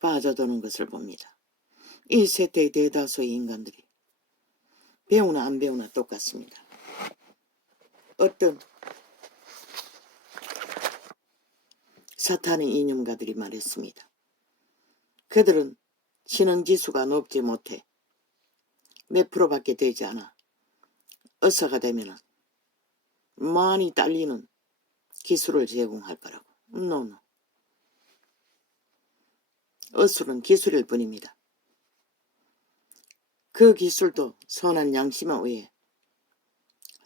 빠져드는 것을 봅니다. 이 세대의 대다수의 인간들이 배우나 안 배우나 똑같습니다. 어떤 사탄의 이념가들이 말했습니다. 그들은 지능지수가 높지 못해 몇 프로밖에 되지 않아 의사가 되면 많이 딸리는 기술을 제공할 거라고. 노노. 의술은 기술일 뿐입니다. 그 기술도 선한 양심에 의해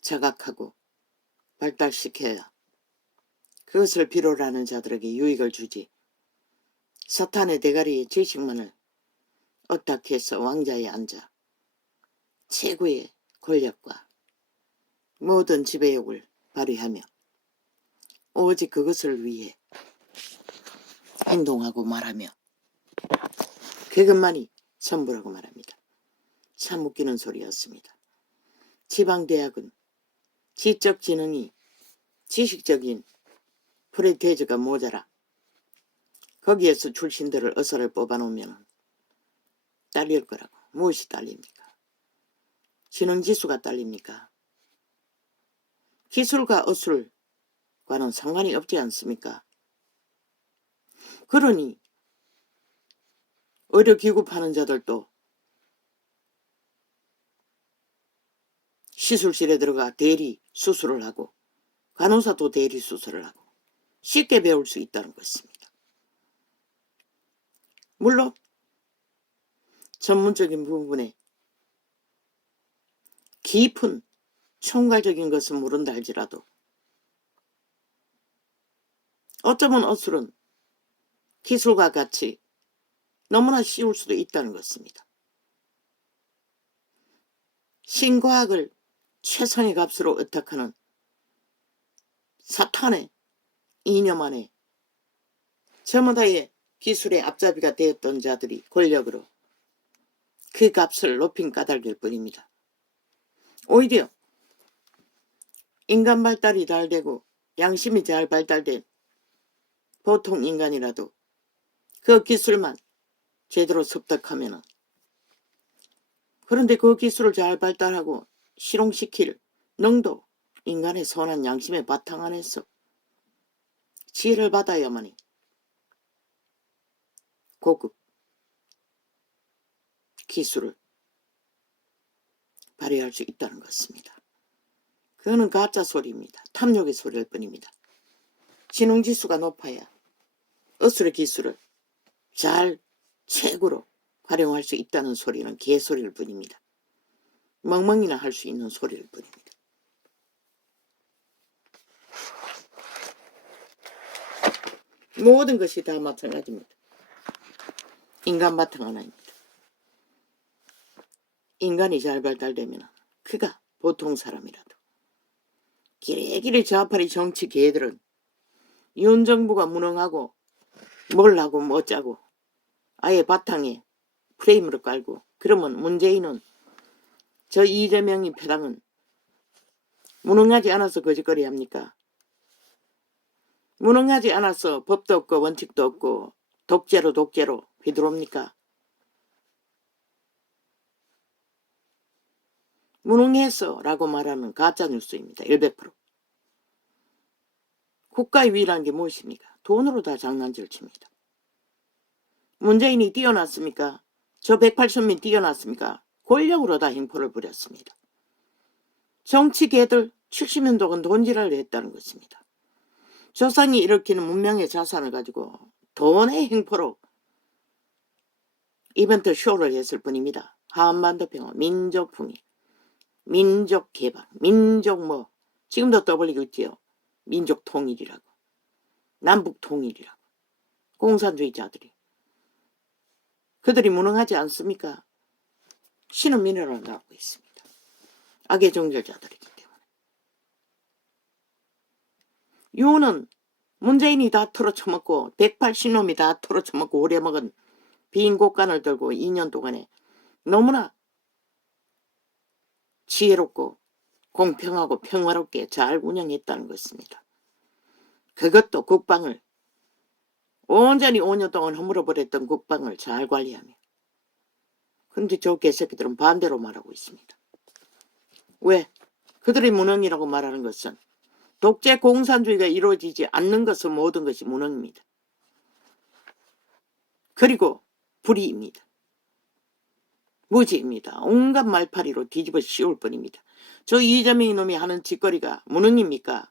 자각하고 발달시켜야 그것을 필요로 하는 자들에게 유익을 주지, 사탄의 대가리의 지식만을 어떻게 해서 왕자에 앉아 최고의 권력과 모든 지배욕을 발휘하며 오직 그것을 위해 행동하고 말하며 그것만이 전부라고 말합니다. 참 웃기는 소리였습니다. 지방대학은 지적 지능이 지식적인 프레테이즈가 모자라 거기에서 출신들을 의사를 뽑아놓으면 딸릴 거라고. 무엇이 딸립니까? 지능지수가 딸립니까? 기술과 의술과는 상관이 없지 않습니까? 그러니 의료기구 파는 자들도 시술실에 들어가 대리 수술을 하고 간호사도 대리 수술을 하고 쉽게 배울 수 있다는 것입니다. 물론 전문적인 부분에 깊은 총괄적인 것은 모른다 할지라도 어쩌면 의술은 기술과 같이 너무나 쉬울 수도 있다는 것입니다. 신과학을 최상의 값으로 의탁하는 사탄의 이념 안에 전부 다의 기술의 앞잡이가 되었던 자들이 권력으로 그 값을 높인 까닭일 뿐입니다. 오히려 인간 발달이 잘 되고 양심이 잘 발달된 보통 인간이라도 그 기술만 제대로 습득하면, 그런데 그 기술을 잘 발달하고 실용시킬 능도, 인간의 선한 양심의 바탕 안에서 지혜를 받아야만이 고급 기술을 발휘할 수 있다는 것입니다. 그거는 가짜 소리입니다. 탐욕의 소리일 뿐입니다. 지능지수가 높아야 의술의 기술을 잘 최고로 활용할 수 있다는 소리는 개소리일 뿐입니다. 멍멍이나 할 수 있는 소리일 뿐입니다. 모든 것이 다 마찬가지입니다. 인간 바탕 하나입니다. 인간이 잘 발달되면 그가 보통 사람이라도 기레기레 좌파리 정치 개들은 윤 정부가 무능하고 뭘 하고 뭐 짜고 아예 바탕에 프레임으로 깔고, 그러면 문재인은 저 이재명이 패당은 무능하지 않아서 거짓거리 합니까? 무능하지 않아서 법도 없고 원칙도 없고 독재로 휘두릅니까? 무능해서 라고 말하는 가짜뉴스입니다. 100%. 국가의 위라는 게 무엇입니까? 돈으로 다 장난질 칩니다. 문재인이 뛰어났습니까? 저 180명 뛰어났습니까? 권력으로 다 행포를 부렸습니다. 정치개들 70년동안 돈질을 했다는 것입니다. 조상이 일으키는 문명의 자산을 가지고 돈의 행포로 이벤트 쇼를 했을 뿐입니다. 한반도 평화, 민족풍의, 민족 개방, 민족 뭐 지금도 떠벌리고 있지요. 민족 통일이라고, 남북 통일이라고. 공산주의자들이. 그들이 무능하지 않습니까? 신은 민회로 나오고 있습니다. 악의 종결자들이기 때문에. 유는 문재인이 다 털어쳐먹고 180놈이 다 털어쳐먹고 오래 먹은 빈 곳간을 들고 2년 동안에 너무나 지혜롭고 공평하고 평화롭게 잘 운영했다는 것입니다. 그것도 국방을 온전히 5년 동안 허물어버렸던 국방을 잘 관리하며. 근데 저 개새끼들은 반대로 말하고 있습니다. 왜? 그들이 무능이라고 말하는 것은 독재 공산주의가 이루어지지 않는 것은 모든 것이 무능입니다. 그리고 불의입니다. 무지입니다. 온갖 말파리로 뒤집어 씌울 뿐입니다. 저 이재명 놈이 하는 짓거리가 무능입니까?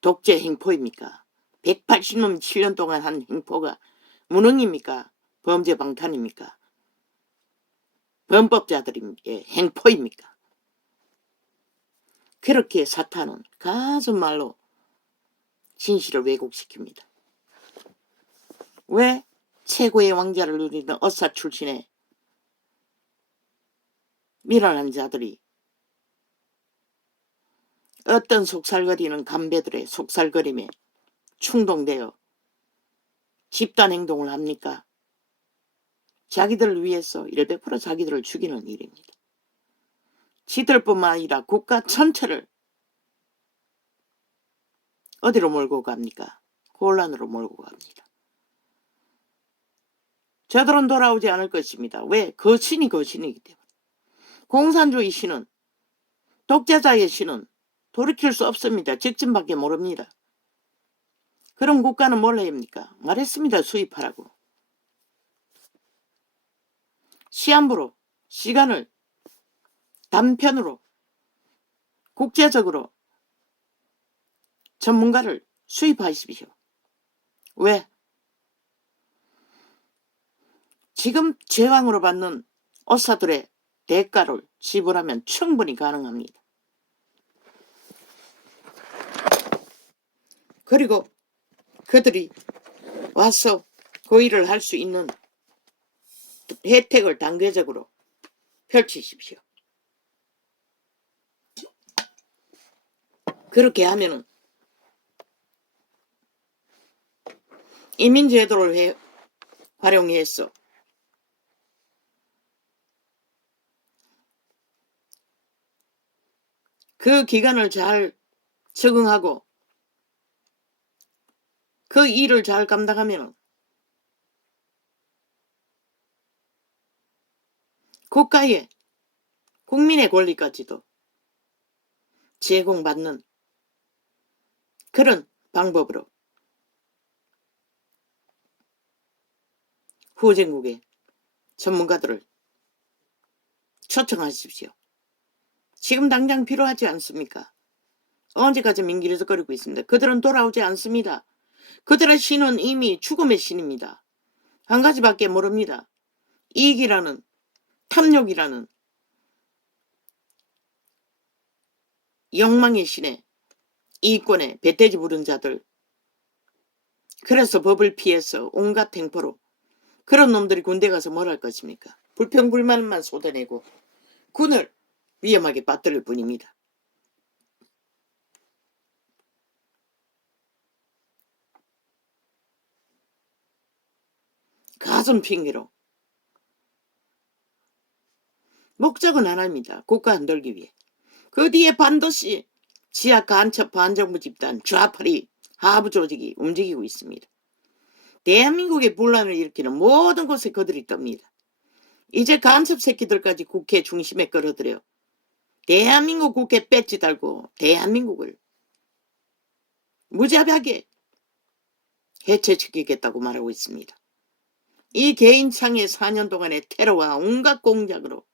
독재 행포입니까? 180년 7년 동안 한 행포가 무능입니까? 범죄 방탄입니까? 범법자들의 행포입니까? 그렇게 사탄은 가진 말로 진실을 왜곡시킵니다. 왜? 최고의 왕자를 누리는 어사 출신의 미련한 자들이 어떤 속살거리는 간배들의 속살거림에 충동되어 집단 행동을 합니까? 자기들을 위해서 100% 자기들을 죽이는 일입니다. 지들뿐만 아니라 국가 전체를 어디로 몰고 갑니까? 혼란으로 몰고 갑니다. 저들은 돌아오지 않을 것입니다. 왜? 거신이 거신이기 때문에. 공산주의 신은, 독재자의 신은 돌이킬 수 없습니다. 직진밖에 모릅니다. 그럼 국가는 뭘 해야 합니까? 말했습니다. 수입하라고. 시한부로 시간을 단편으로 국제적으로 전문가를 수입하십시오. 왜? 지금 제왕으로 받는 어사들의 대가를 지불하면 충분히 가능합니다. 그리고 그들이 와서 그 일을 할 수 있는 혜택을 단계적으로 펼치십시오. 그렇게 하면은 이민제도를 활용해서 그 기간을 잘 적응하고 그 일을 잘 감당하면 국가의 국민의 권리까지도 제공받는 그런 방법으로 후진국의 전문가들을 초청하십시오. 지금 당장 필요하지 않습니까? 언제까지 민기르적거리고 있습니다. 그들은 돌아오지 않습니다. 그들의 신은 이미 죽음의 신입니다. 한 가지밖에 모릅니다. 이익이라는, 탐욕이라는 욕망의 신에 이익권에 배돼지 부른 자들, 그래서 법을 피해서 온갖 행포로 그런 놈들이 군대 가서 뭘 할 것입니까? 불평불만만 쏟아내고 군을 위험하게 빠뜨릴 뿐입니다. 가슴 핑계로 목적은 하나입니다. 국가 흔들기 위해. 그 뒤에 반드시 지하 간첩 반정부 집단 좌파리 하부 조직이 움직이고 있습니다. 대한민국의 분란을 일으키는 모든 곳에 그들이 뜹니다. 이제 간첩 새끼들까지 국회 중심에 끌어들여 대한민국 국회 배지 달고 대한민국을 무자비하게 해체시키겠다고 말하고 있습니다. 이 개인창의 4년 동안의 테러와 온갖 공작으로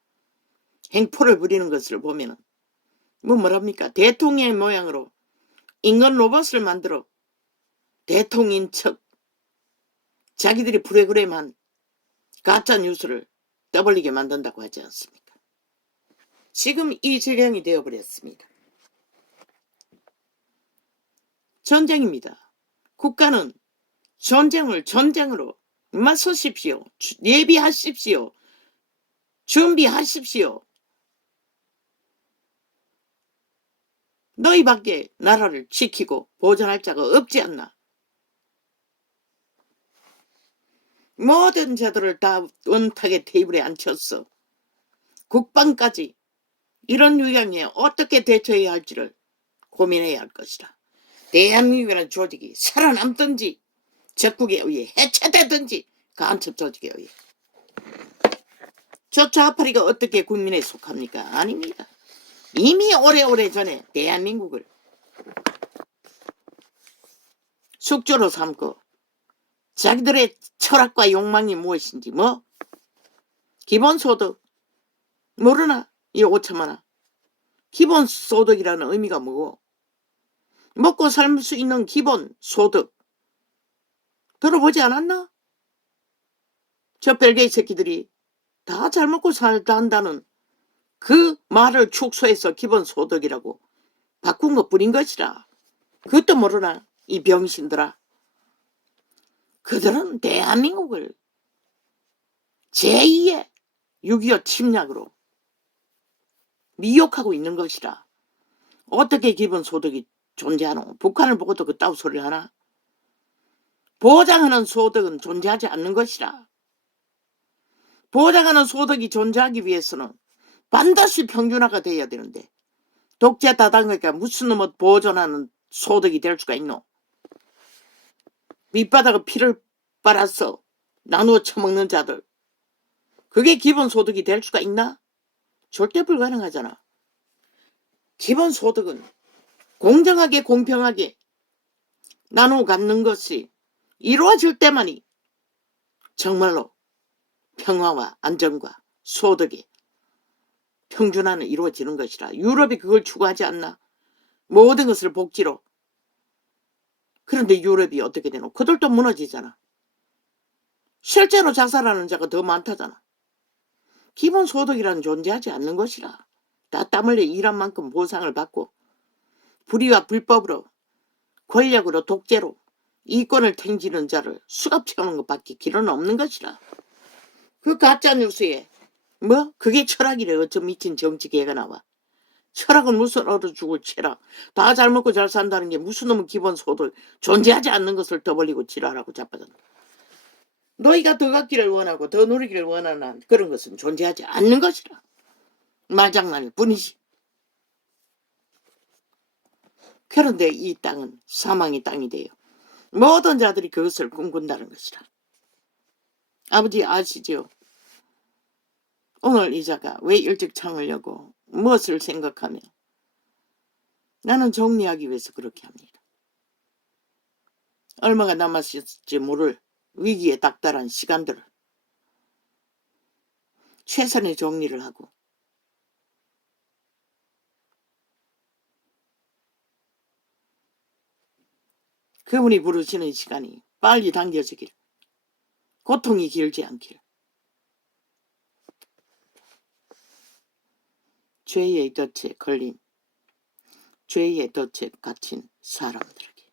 행포를 부리는 것을 보면 뭐랍니까? 대통령의 모양으로 인간 로봇을 만들어 대통령인 척 자기들이 프로그램한 가짜 뉴스를 떠벌리게 만든다고 하지 않습니까? 지금 이 지경이 되어버렸습니다. 전쟁입니다. 국가는 전쟁을 전쟁으로 맞서십시오. 예비하십시오. 준비하십시오. 너희밖에 나라를 지키고 보존할 자가 없지 않나. 모든 자들을 다 원탁의 테이블에 앉혔어. 국방까지 이런 유형에 어떻게 대처해야 할지를 고민해야 할 것이다. 대한민국이라는 조직이 살아남든지 적국에 의해 해체되든지 간첩 조직에 의해. 저 좌파리가 어떻게 국민에 속합니까? 아닙니다. 이미 오래오래 전에 대한민국을 숙주로 삼고 자기들의 철학과 욕망이 무엇인지 기본소득 모르나? 이 5천만 원. 기본소득이라는 의미가 뭐고 먹고 살 수 있는 기본소득 들어보지 않았나? 저 벨게이 새끼들이 다 잘 먹고 살다 한다는 그 말을 축소해서 기본소득이라고 바꾼 것뿐인 것이라. 그것도 모르나? 이 병신들아. 그들은 대한민국을 제2의 6.25 침략으로 미혹하고 있는 것이라. 어떻게 기본소득이 존재하노? 북한을 보고도 그따위 소리를 하나? 보장하는 소득은 존재하지 않는 것이라. 보장하는 소득이 존재하기 위해서는 반드시 평준화가 돼야 되는데 독재 다당이니까 무슨 놈의 보존하는 소득이 될 수가 있노? 밑바닥에 피를 빨아서 나누어 처먹는 자들, 그게 기본소득이 될 수가 있나? 절대 불가능하잖아. 기본소득은 공정하게 공평하게 나누어 갖는 것이 이루어질 때만이 정말로 평화와 안정과 소득이 평준화는 이루어지는 것이라. 유럽이 그걸 추구하지 않나? 모든 것을 복지로. 그런데 유럽이 어떻게 되노? 그들도 무너지잖아. 실제로 자살하는 자가 더 많다잖아. 기본소득이라는 존재하지 않는 것이라. 다 땀 흘려 일한 만큼 보상을 받고 불의와 불법으로 권력으로 독재로 이권을 탱지는 자를 수갑 채우는 것밖에 길은 없는 것이라. 그 가짜뉴스에 그게 철학이래. 어쩜 미친 정치계가 나와. 철학은 무슨 얻어 죽을 체락. 다 잘 먹고 잘 산다는 게 무슨 놈의 기본소득 존재하지 않는 것을 떠벌리고 지랄하고 자빠졌다. 너희가 더 갖기를 원하고 더 누리기를 원하는 그런 것은 존재하지 않는 것이라. 말장난일 뿐이지. 그런데 이 땅은 사망의 땅이 돼요. 모든 자들이 그것을 꿈꾼다는 것이라. 아버지 아시죠? 오늘 이자가 왜 일찍 창을 여고 무엇을 생각하며 나는 정리하기 위해서 그렇게 합니다. 얼마가 남았을지 모를 위기에 닥달한 시간들을 최선의 정리를 하고 그분이 부르시는 시간이 빨리 당겨지길, 고통이 길지 않길, 죄의 덫에 걸린, 죄의 덫에 갇힌 사람들에게.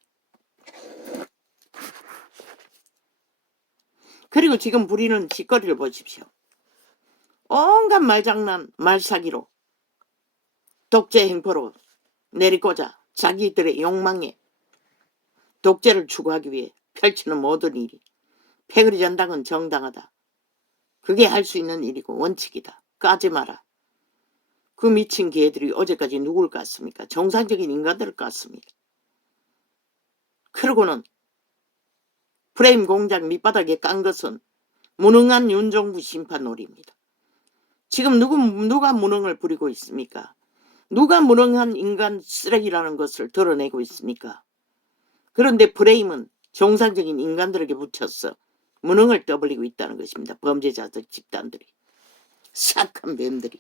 그리고 지금 부리는 짓거리를 보십시오. 온갖 말장난, 말사기로, 독재 행포로 내리꽂아 자기들의 욕망에 독재를 추구하기 위해 펼치는 모든 일이 패거리 전당은 정당하다. 그게 할 수 있는 일이고 원칙이다. 까지 마라. 그 미친 개들이 어제까지 누굴 깠습니까? 정상적인 인간들을 깠습니다. 그러고는 프레임 공작 밑바닥에 깐 것은 무능한 윤정부 심판놀이입니다. 지금 누가 무능을 부리고 있습니까? 누가 무능한 인간 쓰레기라는 것을 드러내고 있습니까? 그런데 프레임은 정상적인 인간들에게 붙였어 무능을 떠벌리고 있다는 것입니다. 범죄자들 집단들이. 싹한 뱀들이.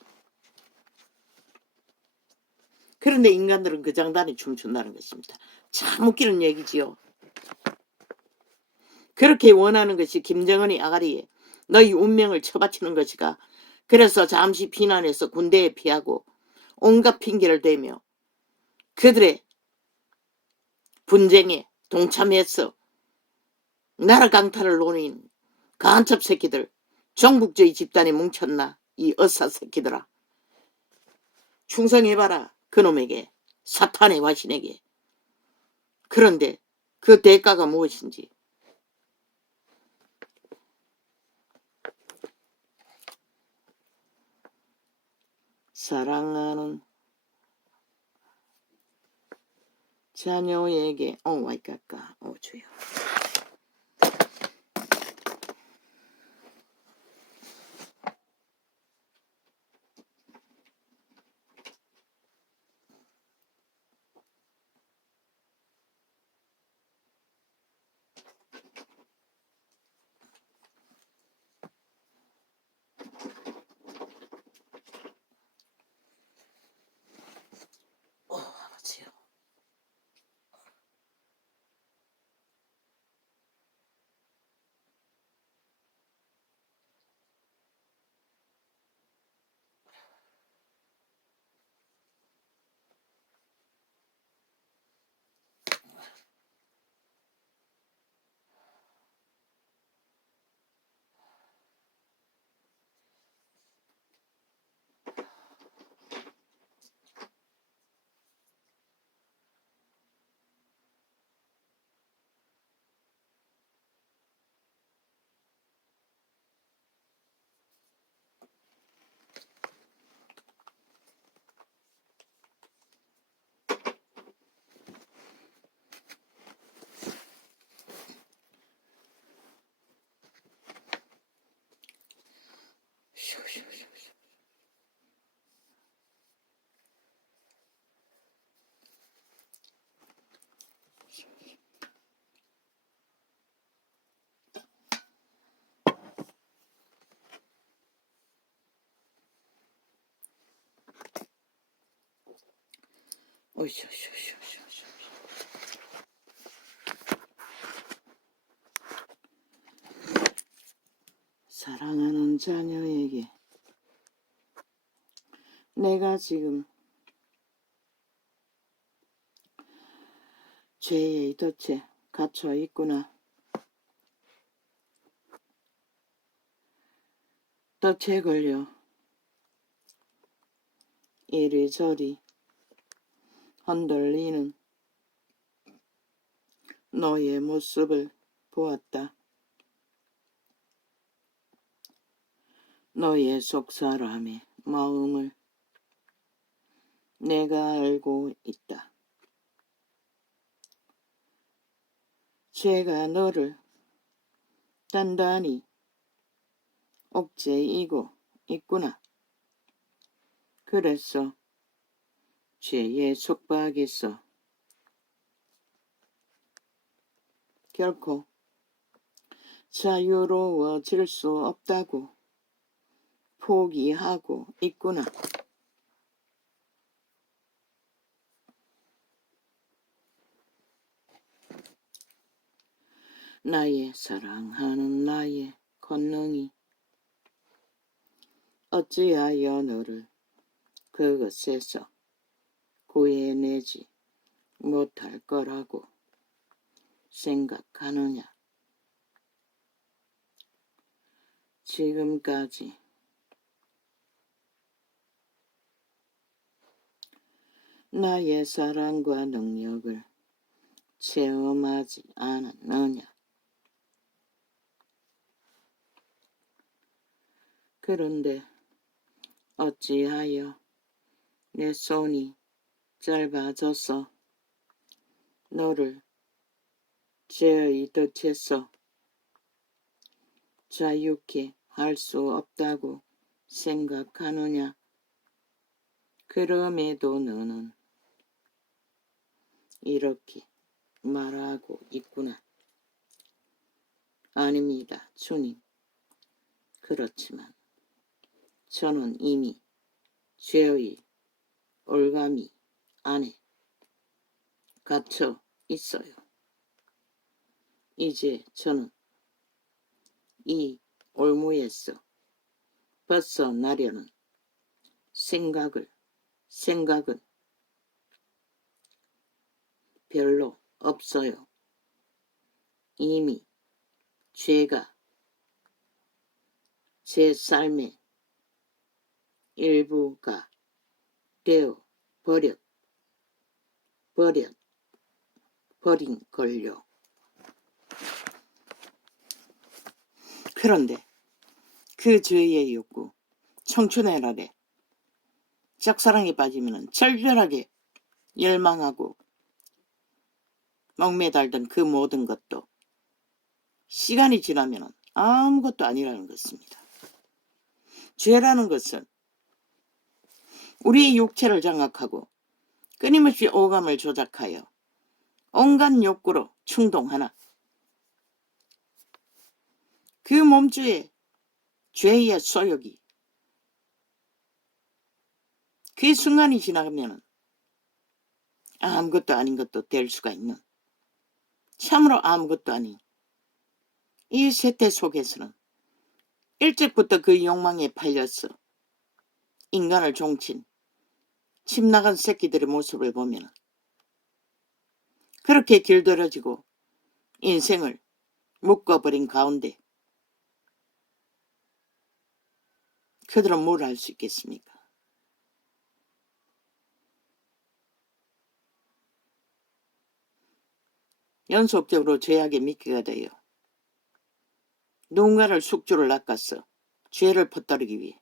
그런데 인간들은 그 장단에 춤춘다는 것입니다. 참 웃기는 얘기지요. 그렇게 원하는 것이 김정은이 아가리에 너희 운명을 처바치는 것이가. 그래서 잠시 피난해서 군대에 피하고 온갖 핑계를 대며 그들의 분쟁에 동참해서 나라 강탈을 노린 간첩 새끼들, 정북주의 집단에 뭉쳤나 이 어사 새끼들아. 충성해봐라 그놈에게, 사탄의 화신에게. 그런데 그 대가가 무엇인지. 사랑하는 자녀에게 주여 오쇼쇼쇼쇼쇼. 사랑하는 자녀에게 내가 지금 죄의 덫에 갇혀 있구나. 덫에 걸려 이리저리 흔들리는 너의 모습을 보았다. 너의 속사람의 마음을 내가 알고 있다. 죄가 너를 단단히 억제이고 있구나. 그래서 죄의 속박에서 결코 자유로워질 수 없다고 포기하고 있구나. 나의 사랑하는 나의 권능이 어찌하여 너를 그것에서 구해내지 못할 거라고 생각하느냐. 지금까지 나의 사랑과 능력을 체험하지 않았느냐. 그런데 어찌하여 내 손이 짧아져서 너를 죄의 덫에서 자유케 할 수 없다고 생각하느냐. 그럼에도 너는 이렇게 말하고 있구나. 아닙니다, 주님. 그렇지만 저는 이미 죄의 올가미 안에 갇혀 있어요. 이제 저는 이 올무에서 벗어나려는 생각은 별로 없어요. 이미 죄가 제 삶의 일부가 되어 버린 걸요. 그런데 그 죄의 욕구, 청춘의 날에 짝사랑에 빠지면 절절하게 열망하고 목매달던 그 모든 것도 시간이 지나면 아무것도 아니라는 것입니다. 죄라는 것은 우리의 육체를 장악하고 끊임없이 오감을 조작하여 온갖 욕구로 충동하나 그 몸주의 죄의 소욕이 그 순간이 지나가면 아무것도 아닌 것도 될 수가 있는, 참으로 아무것도 아닌 이 세태 속에서는 일찍부터 그 욕망에 팔려서 인간을 종친 집 나간 새끼들의 모습을 보면 그렇게 길들여지고 인생을 묶어버린 가운데 그들은 뭘 할 수 있겠습니까? 연속적으로 죄악에 미끼가 되어 누군가를 숙주를 낚아서 죄를 퍼뜨리기 위해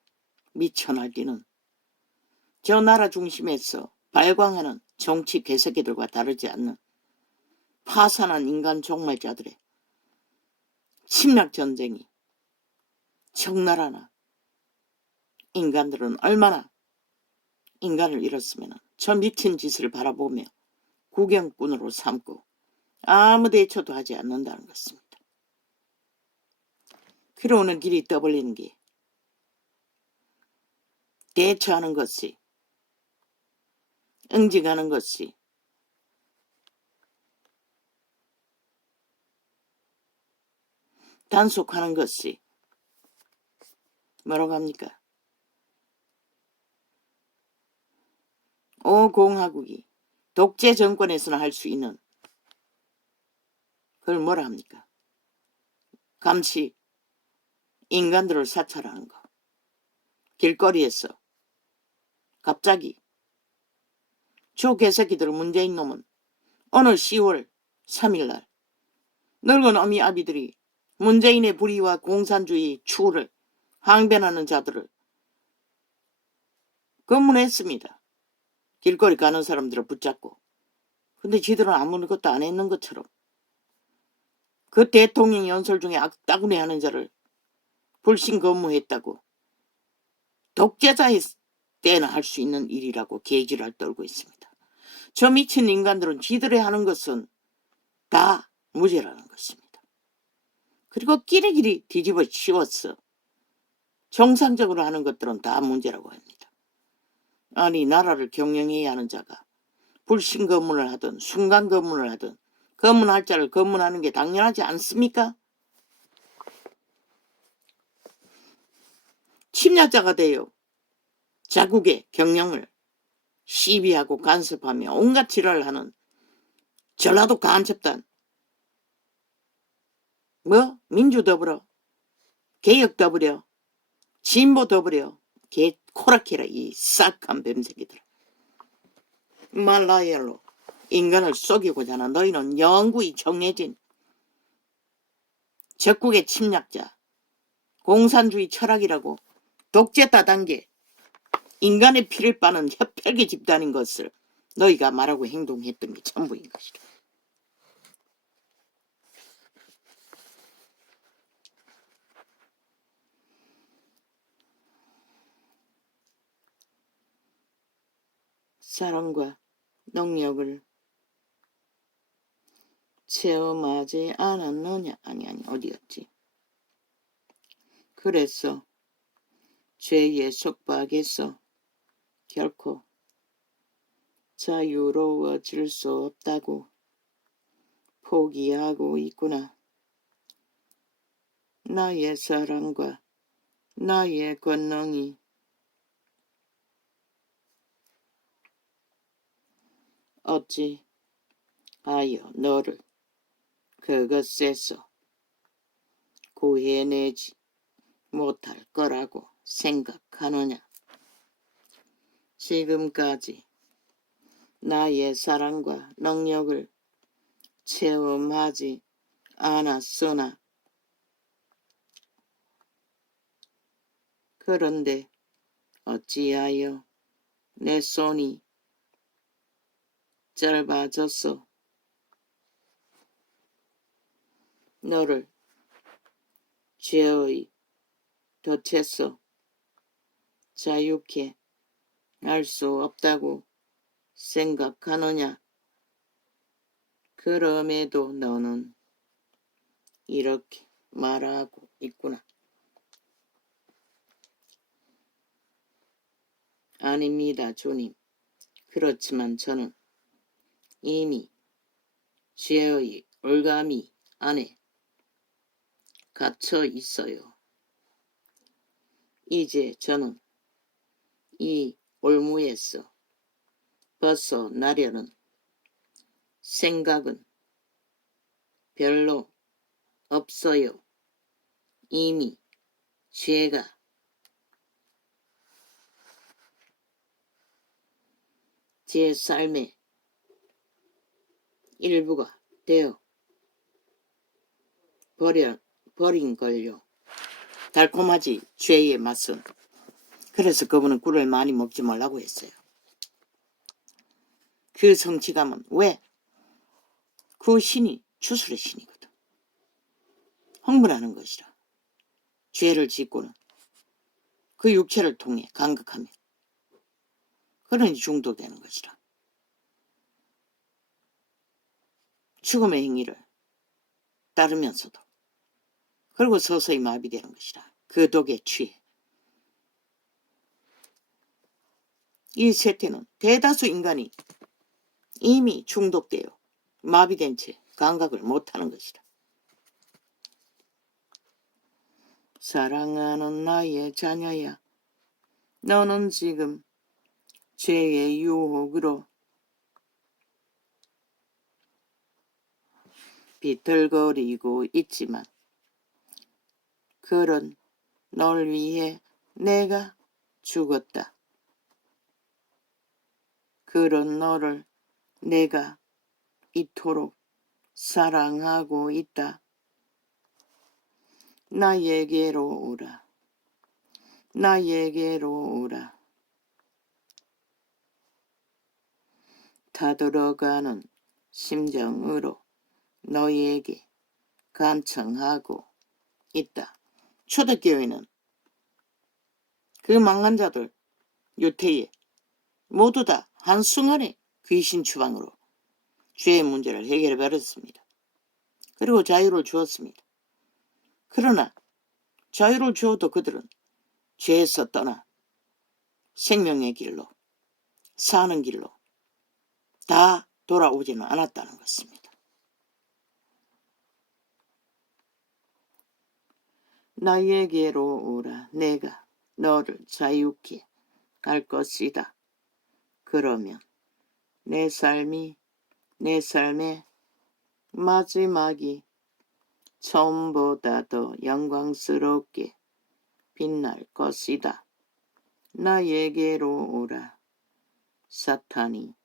미쳐날뛰는 저 나라 중심에서 발광하는 정치 개새끼들과 다르지 않는 파산한 인간 종말자들의 침략전쟁이 적나라하나 인간들은 얼마나 인간을 잃었으면 저 미친 짓을 바라보며 구경꾼으로 삼고 아무 대처도 하지 않는다는 것입니다. 그러는 길이 떠벌리는 게 대처하는 것이 응징하는 것이 단속하는 것이 뭐라고 합니까? 공화국이 독재 정권에서는 할 수 있는 그걸 뭐라 합니까? 감시, 인간들을 사찰하는 거. 길거리에서 갑자기 저 개새끼들 문재인 놈은 오늘 10월 3일날 늙은 어미 아비들이 문재인의 불의와 공산주의 추구를 항변하는 자들을 검문했습니다. 길거리 가는 사람들을 붙잡고. 근데 지들은 아무것도 안 했는 것처럼 그 대통령 연설 중에 악따구니 하는 자를 불신 검무했다고 독재자의 때나 할 수 있는 일이라고 개지랄 떨고 있습니다. 저 미친 인간들은 지들이 하는 것은 다 무죄라는 것입니다. 그리고 끼리끼리 뒤집어 씌웠어. 정상적으로 하는 것들은 다 문제라고 합니다. 아니 나라를 경영해야 하는 자가 불신 검문을 하든 순간 검문을 하든 검문할 자를 검문하는 게 당연하지 않습니까? 침략자가 되어 자국의 경영을 시비하고 간섭하며 온갖 지랄을 하는 전라도 간첩단 뭐 민주더불어 개혁더불어 진보더불어 개 코락해라 이 싹한 뱀새끼들. 말라이얼로 인간을 속이고자 하는 너희는 영구히 정해진 적국의 침략자 공산주의 철학이라고 독재 다단계 인간의 피를 빠는 혈혈기 집단인 것을 너희가 말하고 행동했던 게 전부인 것이다. 사랑과 능력을 체험하지 않았느냐? 아니 어디였지? 그래서 죄에 속박해서 결코 자유로워질 수 없다고 포기하고 있구나. 나의 사랑과 나의 권능이 어찌하여 너를 그것에서 구해내지 못할 거라고 생각하느냐. 지금까지 나의 사랑과 능력을 체험하지 않았으나 그런데 어찌하여 내 손이 짧아졌어. 너를 죄의 덫에서 자유케 할 수 없다고 생각하느냐. 그럼에도 너는 이렇게 말하고 있구나. 아닙니다, 주님. 그렇지만 저는 이미 죄의 올가미 안에 갇혀 있어요. 이제 저는 이 올무에서 벗어나려는 생각은 별로 없어요. 이미 죄가 제 삶의 일부가 되어 버린 걸요. 달콤하지 죄의 맛은. 그래서 그분은 꿀을 많이 먹지 말라고 했어요. 그 성취감은 왜? 그 신이 주술의 신이거든. 흥분하는 것이라. 죄를 짓고는 그 육체를 통해 감극하며 그러니 중독되는 것이라. 죽음의 행위를 따르면서도 그리고 서서히 마비되는 것이라. 그 독에 취해 이 세태는 대다수 인간이 이미 중독되어 마비된 채 감각을 못하는 것이다. 사랑하는 나의 자녀야, 너는 지금 죄의 유혹으로 비틀거리고 있지만 그런 널 위해 내가 죽었다. 그런 너를 내가 이토록 사랑하고 있다. 나에게로 오라. 나에게로 오라. 타들어가는 심정으로 너에게 간청하고 있다. 초대교회는 그 망한 자들 유태에 모두 다 한순간에 귀신 추방으로 죄의 문제를 해결해 버렸습니다. 그리고 자유를 주었습니다. 그러나 자유를 주어도 그들은 죄에서 떠나 생명의 길로, 사는 길로 다 돌아오지는 않았다는 것입니다. 나에게로 오라. 내가 너를 자유케 할 것이다. 그러면 내 삶의 마지막이 처음보다 더 영광스럽게 빛날 것이다. 나에게로 오라. 사단이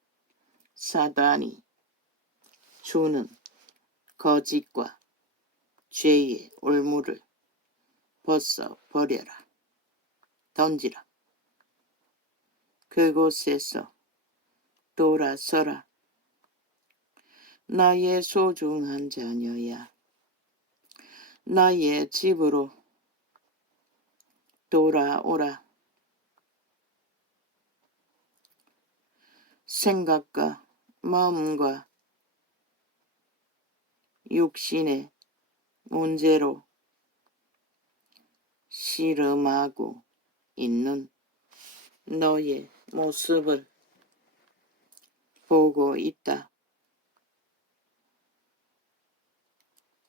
주는 거짓과 죄의 올무를 벗어버려라. 던지라. 그곳에서 돌아서라. 나의 소중한 자녀야. 나의 집으로 돌아오라. 생각과 마음과 육신의 문제로 씨름하고 있는 너의 모습을 보고 있다.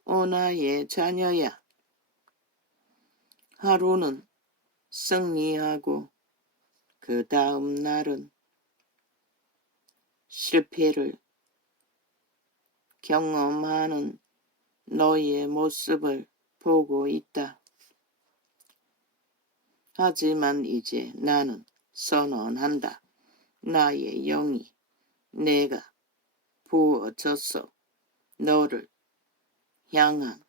오 나의 자녀야, 하루는 승리하고 그 다음 날은 실패를 경험하는 너의 모습을 보고 있다. 하지만 이제 나는 선언한다. 나의 영이 내가 부어져서 너를 향한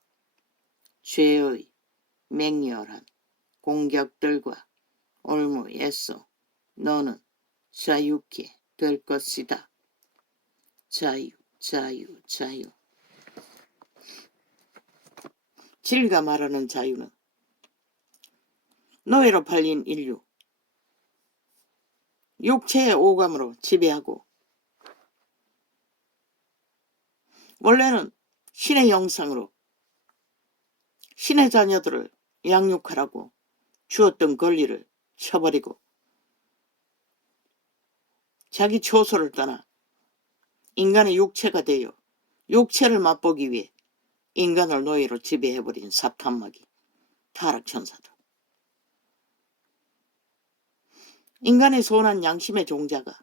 죄의 맹렬한 공격들과 올무에서 너는 자유케 될 것이다. 자유. 진리가 말하는 자유는 노예로 팔린 인류, 육체의 오감으로 지배하고 원래는 신의 형상으로 신의 자녀들을 양육하라고 주었던 권리를 쳐버리고 자기 초소를 떠나 인간의 육체가 되어 육체를 맛보기 위해 인간을 노예로 지배해버린 사탄마귀 타락천사들. 인간의 선한 양심의 종자가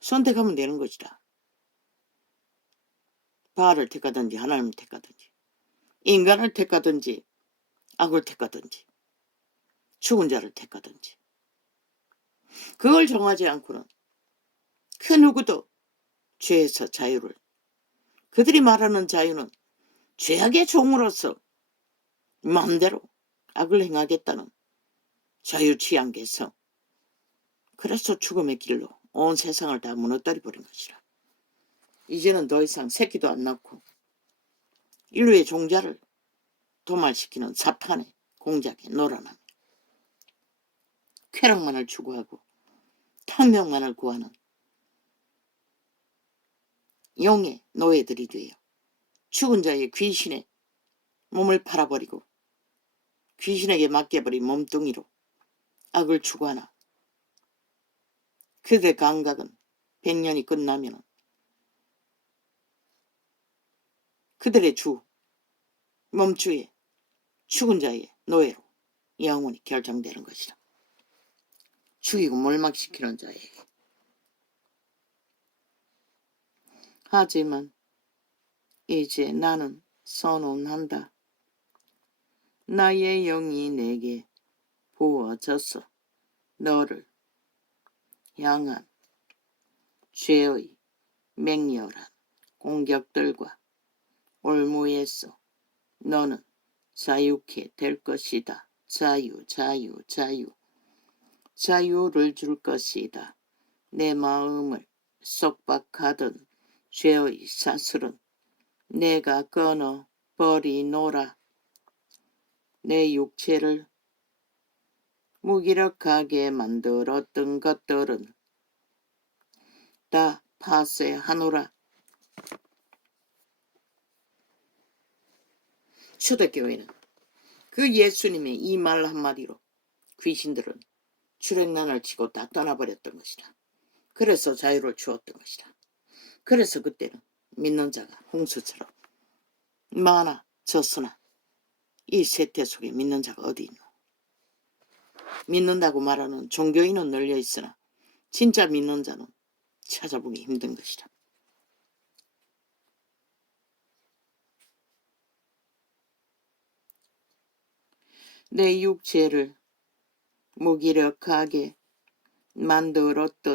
선택하면 되는 것이다. 바알을 택하든지 하나님을 택하든지 인간을 택하든지 악을 택하든지 죽은 자를 택하든지 그걸 정하지 않고는 그 누구도 죄에서 자유를, 그들이 말하는 자유는 죄악의 종으로서 마음대로 악을 행하겠다는 자유취한 개성. 그래서 죽음의 길로 온 세상을 다 무너뜨려 버린 것이라. 이제는 더 이상 새끼도 안 낳고 인류의 종자를 도말시키는 사탄의 공작에 놀아나며 쾌락만을 추구하고 탕명만을 구하는 용의 노예들이 되어 죽은 자의 귀신에 몸을 팔아버리고 귀신에게 맡겨버린 몸뚱이로 악을 추구하나 그들의 감각은 100년이 끝나면 그들의 주, 몸주의 죽은 자의 노예로 영원히 결정되는 것이라. 죽이고 몰락시키는 자에게. 하지만 이제 나는 선언한다. 나의 영이 내게 부어져서 너를 향한 죄의 맹렬한 공격들과 올무에서 너는 자유케 될 것이다. 자유, 자유, 자유. 자유를 줄 것이다. 내 마음을 속박하던 죄의 사슬은 내가 끊어 버리노라. 내 육체를 무기력하게 만들었던 것들은 다 파쇄하노라. 초대교회는 그 예수님의 이 말 한마디로 귀신들은 출행난을 치고 다 떠나버렸던 것이다. 그래서 자유를 주었던 것이다. 그래서 그때는 믿는 자가 홍수처럼 많아졌으나 이 세태 속에 믿는 자가 어디 있노? 믿는다고 말하는 종교인은 널려 있으나 진짜 믿는 자는 찾아보기 힘든 것이다. 내 육체를 무기력하게 만들었던